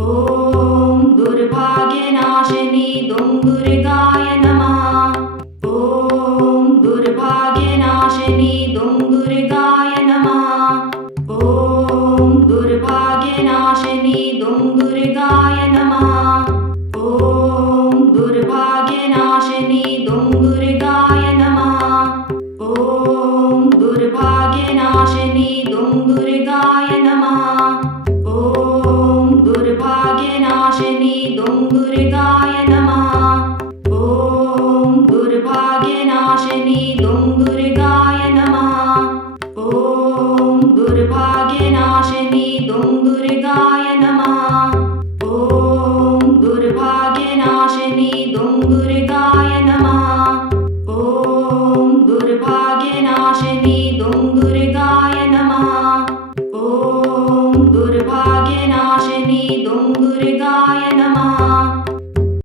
ॐ दुर्भाग्यनाशिनी दुं दुर्गाय नमः। ॐ दुर्भाग्यनाशिनी दुं दुर्गाय नमः। ॐ दुर्भाग्यनाशिनी दुं दुर्गाय नमः। ॐ दुर्भाग्यनाशिनी दुं दुर्गाय नमः। ॐ दुर्भाग्यनाशिनी दुं दुर्गाय नमः। ॐ दुर्भाग्यनाशिनी दुं दुर्गाय नमः। ॐ दुर्भाग्यनाशिनी दुं दुर्गाय नमः। ॐ दुर्भाग्यनाशिनी दुं दुर्गाय नमः। ॐ दुर्भाग्यनाशिनी दुं दुर्गाय नमः। ॐ दुर्भाग्यनाशिनी दुं दुर्गाय नमः। ॐ दुर्भाग्यनाशिनी दुं दुर्गाय नमः।